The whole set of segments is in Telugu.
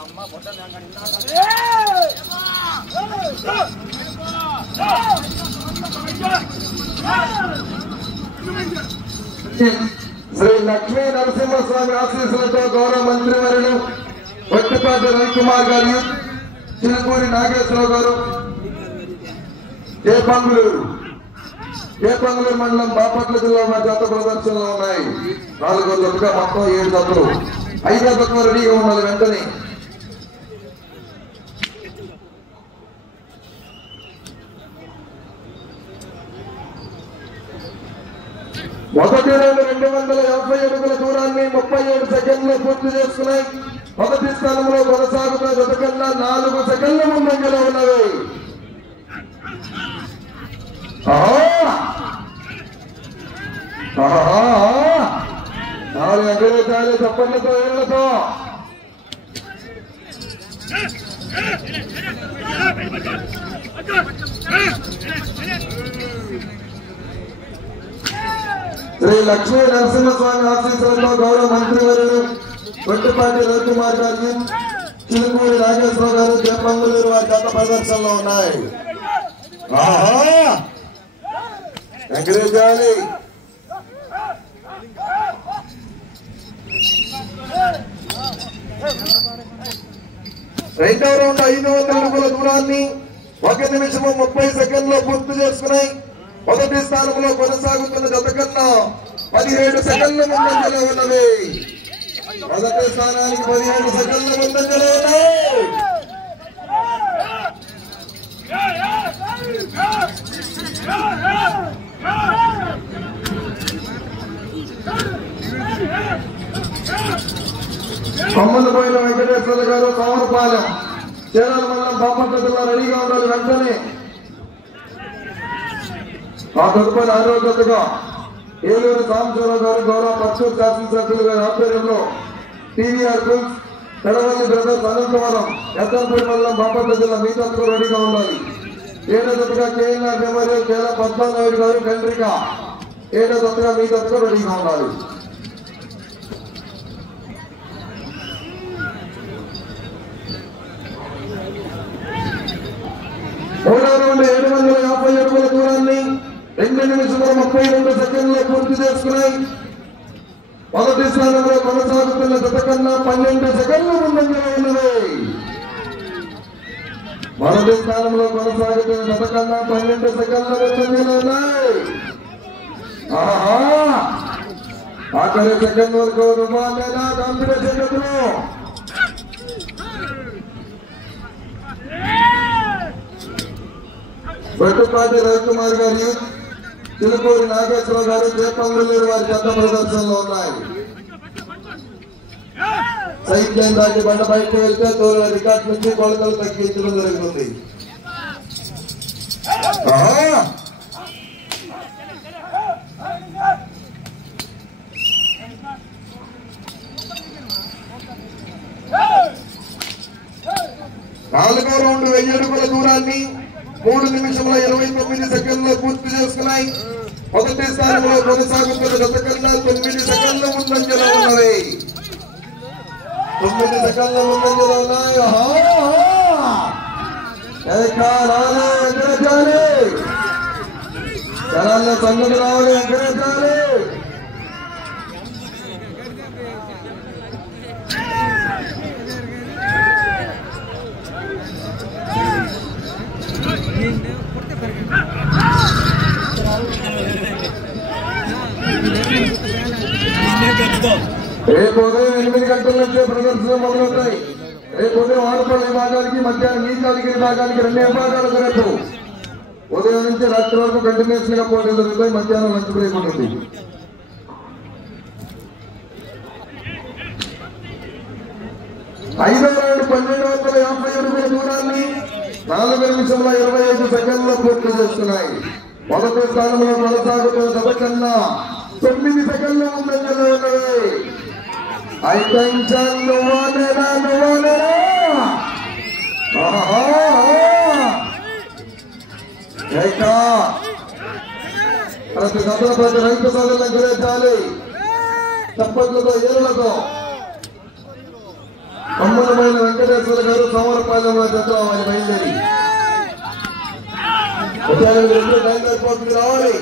శ్రీ లక్ష్మీ నరసింహస్వామి ఆశీస్సులతో గౌరవ మంత్రివర్యులు వట్టిపాటి రవికుమార్ గారు, చిలుకూరి నాగేశ్వరరావు గారు, కేపంగులూరు మండలం బాపట్ల జిల్లా జత ప్రదర్శనలో ఉన్నాయి. 4వ జతగా మొత్తం 7 జతలు. 5వ జత రెడీగా ఉండాలి వెంటనే. మొదటి రౌండ్ 250 అడుగుల దూరాన్ని 37 సెకండ్లు పూర్తి చేసుకున్నాయి. మొదటి స్థానంలో కొనసాగుతున్న జత కన్నా 4 సెకండ్ల ముందంజలో ఉన్నవి. ఎగరేచాలి చప్పట్లతో ఏళ్లతో. శ్రీ లక్ష్మీ నరసింహస్వామి ఆశీస్సులతో గౌరవ మంత్రివర్యులు వట్టిపాటి రవికుమార్ గారు, చిలుకూరి నాగేశ్వరరావు గారు, కేపంగులూరు వారి జత ప్రదర్శనలో ఉన్నాయి. ఎగరేచాలి. రెండవ రౌండ్ 500 అడుగుల దూరాన్ని 1 నిమిషము 30 సెకండ్లో పూర్తి చేసుకున్నాయి. మొదటి స్థానంలో కొనసాగుతున్న జత కన్నా 17 సెకండ్ల ముందంజలో ఉన్నవి. మొదటి స్థానానికి 17 సెకండ్ల ముందంజలో ఉన్నాయి. కొమ్మలపోయిన వెంకటేశ్వర గారు, సోమరపాలెం, చేరాల మండలం బాపట్ల జిల్లా రెడీగా ఉండాలి వెంటనే. ఆ తదుపరి 6వ జతగా ఏలూరు సాంబశివరావు గారు, గౌరవ పర్చూరు శాసనసభ్యులు గారి ఆధ్వర్యంలో TVR bulls, Pedavalli brothers, Anantavaram, Yaddanapudi మండలం బాపట్ల జిల్లా మీ జతకు రెడీగా ఉండాలి. 7వ జతగా కేఎన్ఆర్ మెమోరియల్, కేల పద్మానాయుడు గారు, కండ్రిక, 7వ జతగా మీ జతకు రెడీగా ఉండాలి. మూడవ రౌండ్ 750 అడుగుల దూరాన్ని 2 నిమిషముల 32 సెకండ్లో పూర్తి చేసుకున్నాయి. మొదటి స్థానంలో కొనసాగుతున్న జత కన్నా 12 సెకండ్ల ముందంజలో ఉన్నవి. మొదటి స్థానంలో కొనసాగుతున్న జత కన్నా 12 సెకండ్ల ముందంజలో ఉన్నాయి. ఆఖరి సెకండ్ వరకు రుమాలేనా కాంపిటీషన్ జతలు. వట్టిపాటి రవికుమార్ గారు, చిలుకూరి నాగేశ్వరరావు గారు, కేపంగులూరు వారి జత ప్రదర్శనలో ఉన్నాయి. సైడ్ లైన్ దాటి బండ బయటకు వెళ్తే రికార్డ్ నుంచి కొలతలు తగ్గించడం జరుగుతుంది. నాలుగో రౌండ్ 1000 అడుగుల దూరాన్ని 3 నిమిషముల 29 సెకండ్లో పూర్తి చేసుకున్నాయి. మొదటి స్థానంలో కొనసాగుతున్న జత కన్నా 9 సెకండ్ల ముందంజలో ఉన్నవి. 9 సెకండ్ల ముందంజలో ఉన్నాయి. జనాల్లో సన్నది రావాలి, ఎక్కడెక్కాలి. రేపు ఉదయం 8 గంటల నుంచే ప్రదర్శనలు మొదలవుతాయి. రేపు ఉదయం ఆడపల్లి విభాగానికి, మధ్యాహ్నం నీకాగిరి విభాగానికి 2 విభాగాలకు రేపు ఉదయం నుంచి రాత్రి వరకు కంటిన్యూస్ గా పోటీలు జరుగుతాయి. మధ్యాహ్నం లంచ్ బ్రేక్ ఉంటుంది. ఐదవ రౌండ్ 1250 అడుగుల దూరాన్ని 4 నిమిషముల 25 సెకండ్లో పూర్తి చేస్తున్నాయి. మొదటి స్థానంలో కొనసాగుతున్న జత కన్నా 9 సెకండ్ల ముందంజలో ఉన్నవి. అటెన్షన్, నువ్వనేనా ప్రతి జతలో ప్రతి రైతు సోదరులను గురించాలి. చప్పట్లతో, ఏళ్ళతో అమ్మనమైన వెంకటేశ్వర గారు సమరపాలెం జత వారి బయలుదేరి టైం అయిపోతుంది రావాలి.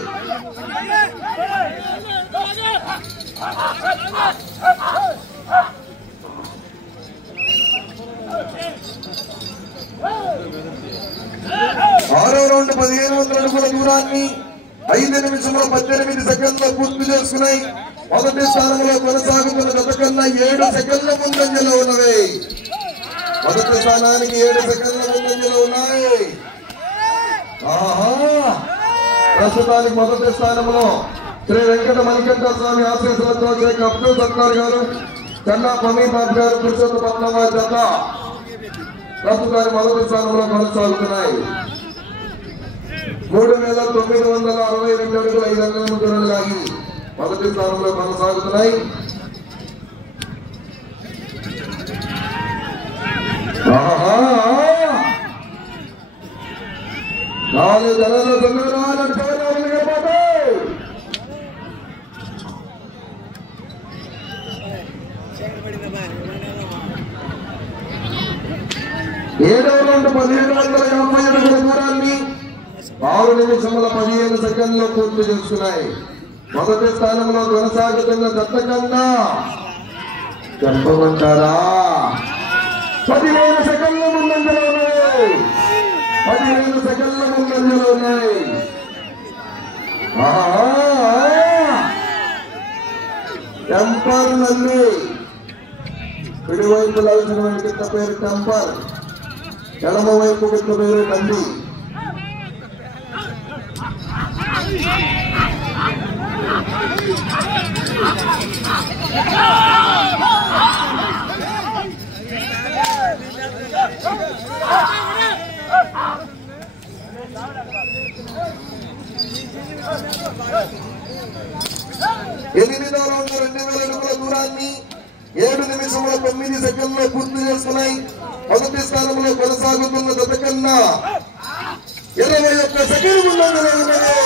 ఆరో రౌండ్ 1500 అడుగుల దూరాన్ని 5 నిమిషంలో 18 సెకండ్లో పూర్తి చేసుకున్నాయి. మొదటి స్థానంలో కొనసాగుతున్న గత కన్నా 7 సెకండ్ల ముందంజలో ఉన్నవి. మొదటి స్థానానికి 7 సెకండ్ల ముందంజలో ఉన్నాయి. ప్రస్తుతానికి మొదటి స్థానంలో శ్రీ వెంకట మణికంఠ స్వామి ఆశీస్సులతో షేక్ అబ్దుల్ సత్తార్ గారు, కన్నా పమీబాబు గారు, పురుషోత్తపట్నం వారి జత ప్రస్తుతానికి మొదటి స్థానంలో కొనసాగుతున్నాయి. 3962 అడుగుల 5 అంగుళముల దూరం లాగి మొదటి స్థానంలో కొనసాగుతున్నాయి. నాలుగు జనాల ఏడవ రౌండ్ 1750 అడుగుల దూరాన్ని 6 నిమిషముల 15 సెకండ్లో పూర్తి చేసుకున్నాయి. మొదటి స్థానంలో కొనసాగుతున్న జత కన్నా చెప్పమంటారా 15 సెకండ్ల ముందంజలో ఉన్నాయి. 15 సెకండ్ల ముందంజలో ఉన్నాయి. టెంపర్ నంది కుడివైపు లాల్సిన గిత్త పేరు టెంపర్, ఎడమ వైపు గిత్త పేరు నంది. ఎనిమిదవ రౌండ్ 2000 అడుగుల దూరాన్ని 7 నిమిషముల 9 సెకండ్లో పూర్తి చేసుకున్నాయి. మొదటి స్థానంలో కొనసాగుతున్న జత కన్నా 21 సెకండ్ ముందంజలో ఉన్నది.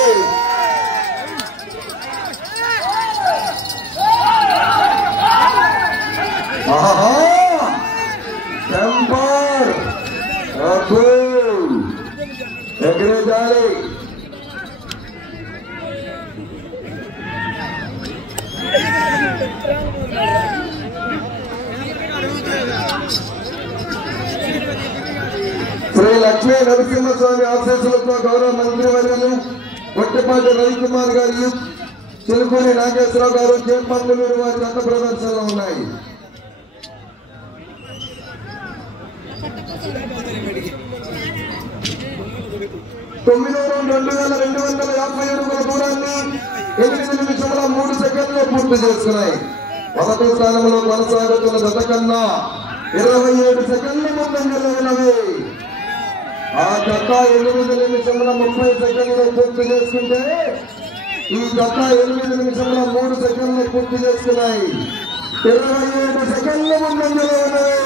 టెంపర్ ఎగరేజాలి. శ్రీ లక్ష్మీ నరసింహస్వామి ఆశీస్సులతో గౌరవ మంత్రివర్యులు కొట్టిపాటి రవికుమార్ గారు, చిలుకూరి నాగేశ్వరరావు గారు, చేపంగులూరు వారి జత ప్రదర్శనలో ఉన్నాయి. తొమ్మిదవ రౌండ్ 2250 అడుగుల దూరాన్ని 8 నిమిషముల 3 సెకండ్లో పూర్తి చేసుకున్నాయి. మొదటి స్థానంలో కొనసాగుతున్న జత కన్నా 27 సెకండ్ల ముందంజలో ఉన్నవి. ఆ జత 8 నిమిషముల 30 సెకండ్లో పూర్తి చేసుకుంటే ఈ జత 8 నిమిషముల 3 సెకండ్లు పూర్తి చేసుకున్నాయి. 27 సెకండ్ల ముందంజలో ఉన్నవి.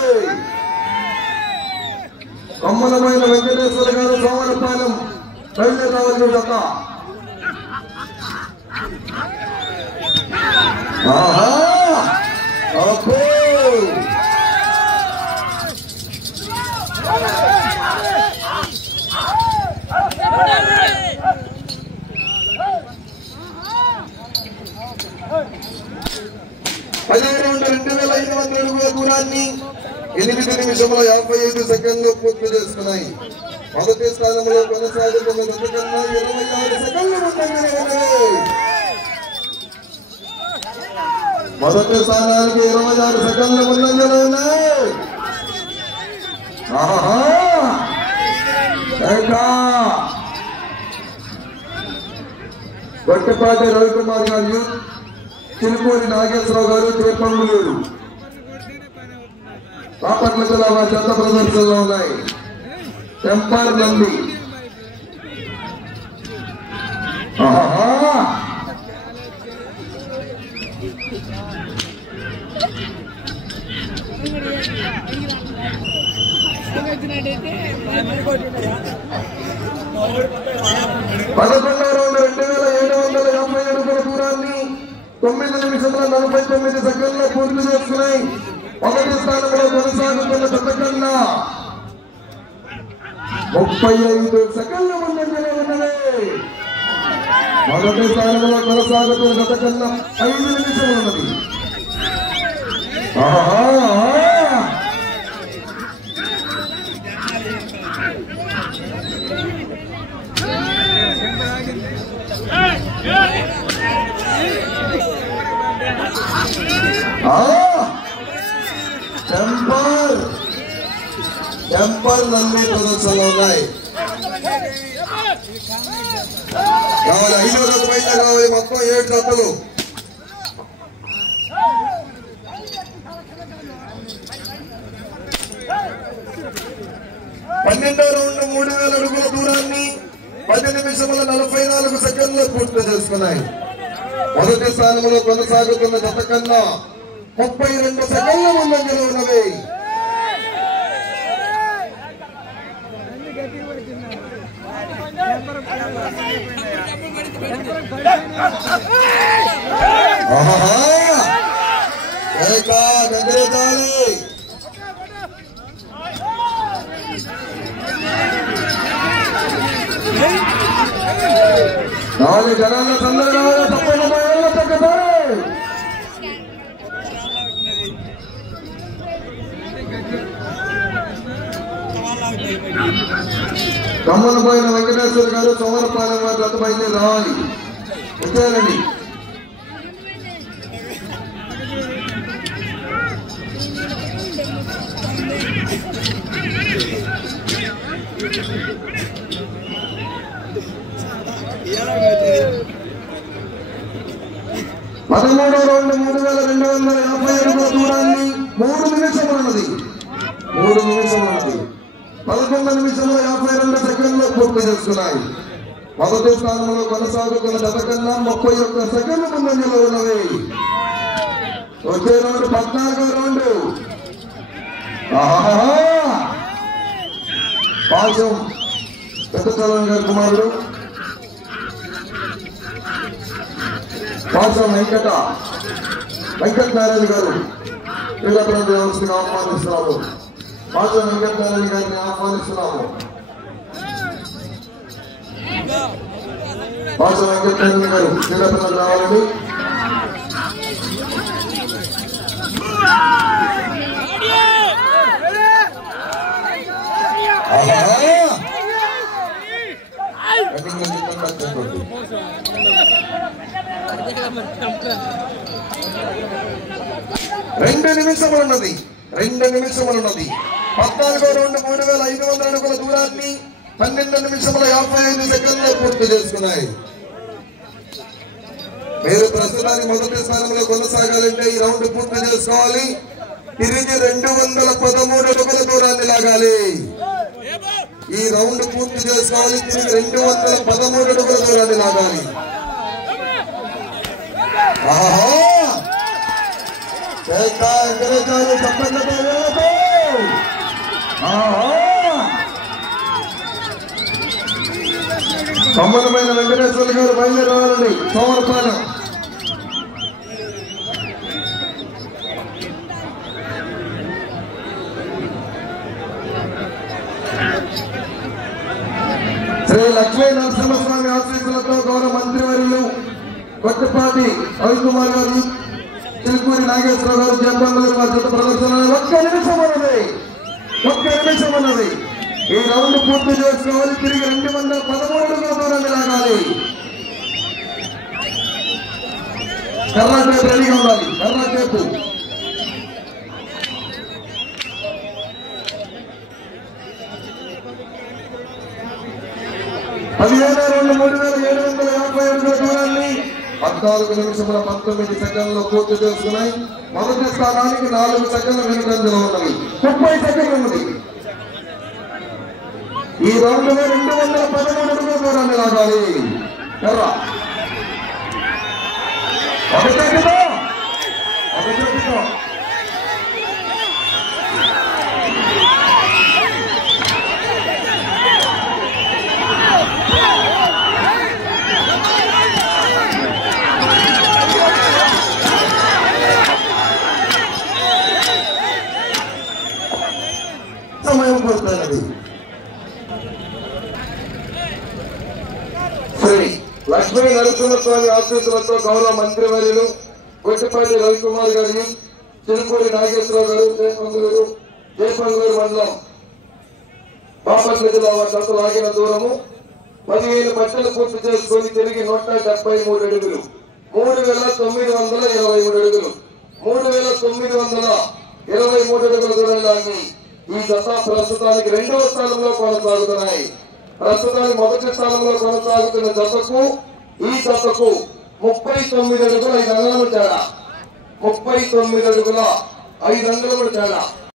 అమ్మనమైన వెంకటేశ్వర గారు సోమరపాలెం బయలుదేరాలి జత. రౌండ్ 2500 అడుగుల దూరాన్ని 8 నిమిషముల 55 సెకండ్లు పూర్తి చేసుకున్నాయి. మొదటి స్థానంలో కొనసాగుతున్న జత కన్నా 26 సెకండ్లు ముందంజలో ఉన్నది. మొదటి స్థానానికి 26 సెకండ్ల ముందంజలో ఉన్నాయి. గొట్టపాటి రవికుమార్ గారు, చిలుకూరి నాగేశ్వరరావు గారు, చేపంగులూరు బాపట్ల జిల్లా వారి జత ప్రదర్శనలో ఉన్నాయి. టెంపర్ నంది. పదకొండవ రౌండ్ 2750 అడుగుల దూరాన్ని 9 నిమిషముల 49 సెకండ్ల పూర్తి చేసుకున్నాయి. మొదటి స్థానంలో కొనసాగుతున్న జత కన్నా 35 సెకండ్ల ముందంజలో ఉన్నది. మొదటి స్థానంలో కొనసాగుతున్న జత కన్నా 5 నిమిషాలు ఉన్నది. టెంపర్ నల్లి ప్రదర్శనలు ఉన్నాయి. కావాలి 5వ జత పైన కావాలి. మొత్తం 7 జతలు. పన్నెండవ రౌండ్ 3000 అడుగుల దూరాన్ని 10 నిమిషముల 44 సెకండ్లు పూర్తి చేసుకున్నాయి. మొదటి స్థానంలో కొనసాగుతున్న జత కన్నా 32 సెకండ్ల ముందంజలో ఉన్నవి. నాలుగు జనాల సందర్భంగా తప్పకుండా కమ్మలపోయిన వెంకటేశ్వర గారు సోమరపాలెం వారి జత బయలుదేరి రావాలి. వచ్చారండి. పదమూడవ రౌండ్ 3250 అడుగుల దూరాన్ని 3 నిమిషములు ఉన్నది. 11 నిమిషముల 52 సెకండ్లు పూర్తి చేసుకున్నాయి. మొదటి స్థానంలో కొనసాగుతున్న జత కన్నా 31 సెకండ్ల ముందంజలో ఉన్నవి. వచ్చే రౌండ్ 14వ రౌండ్. పాశం పెద్దచలం గారి కుమారుడు పాశం వెంకట నారాయణ గారు క్రీడాప్రాంత వ్యవస్థను ఆహ్వానిస్తున్నాము. పాశం వెంకటనారాయణ గారిని ఆహ్వానిస్తున్నాము. పాశం వెంకటనారాయణ గారు క్రీడాప్రాంతం రావాలండి. రెండు నిమిషములు ఉన్నది. 14వ రౌండ్ 3500 అడుగుల దూరాన్ని 12 నిమిషముల 55 సెకండ్లు పూర్తి చేసుకున్నాయి. మీరు ప్రస్తుతానికి మొదటి స్థానంలో కొనసాగాలంటే ఈ రౌండ్ పూర్తి చేసుకోవాలి. తిరిగి 213 అడుగుల దూరాన్ని లాగాలి. ఈ రౌండ్ పూర్తి చేసుకోవాలి. తిరిగి 213 అడుగుల దూరాన్ని లాగాలి. కమ్మలమైన వెంకటేశ్వర గారు బయలుదేరి రావాలండి. సోమరపాలెం శ్రీ లక్ష్మీ నరసింహస్వామి ఆశీస్సులతో గౌరవ మంత్రివర్యులు కొత్తపాటి రవికుమార్ గారు, చిలుకూరి నాగేశ్వరరావు గారు, జంపన్నూరు వారి జత ప్రదర్శన 1 నిమిషం ఉన్నది. ఈ రౌండ్ పూర్తి చేసుకోవాలి. తిరిగి 213 అడుగుల దూరాన్ని లాగాలి. కర్రా టేపు రెడీగా ఉండాలి. కర్రా టేపు 15వ రౌండ్ 3750 అడుగుల దూరాన్ని 14 నిమిషముల 19 సెకండ్లు పూర్తి చేసుకున్నాయి. మొదటి స్థానానికి 4 సెకండ్ల వెనుకంజలో ఉన్నవి. 30 సెకండ్లు ఉన్నది. ఈ రౌండ్ లో 213 అడుగుల దూరాన్ని లాగాలి. కర్రా ఒక చేతితో పివి నరసింహస్వామి ఆశీస్సులతో గౌరవ మంత్రివర్యులు గొట్టిపాటి రవికుమార్ గారి, చిరుకూరి నాగేశ్వరరావు గారు, జయపంగూరు మండలం బాపట్ల జిల్లా వారి లాగిన దూరము 15 పట్టలు పూర్తి చేసుకుని తిరిగి 173 అడుగులు, 3923 అడుగులు, 3923 అడుగుల దూరం లాగి ఈ జత ప్రస్తుతానికి 2వ స్థానంలో కొనసాగుతున్నాయి. ప్రస్తుతానికి మొదటి స్థానంలో కొనసాగుతున్న జతకు ఈ జతకు 39 అడుగుల 5 అంగుళముల తేడా, 39 అడుగుల 5 అంగుళముల తేడా.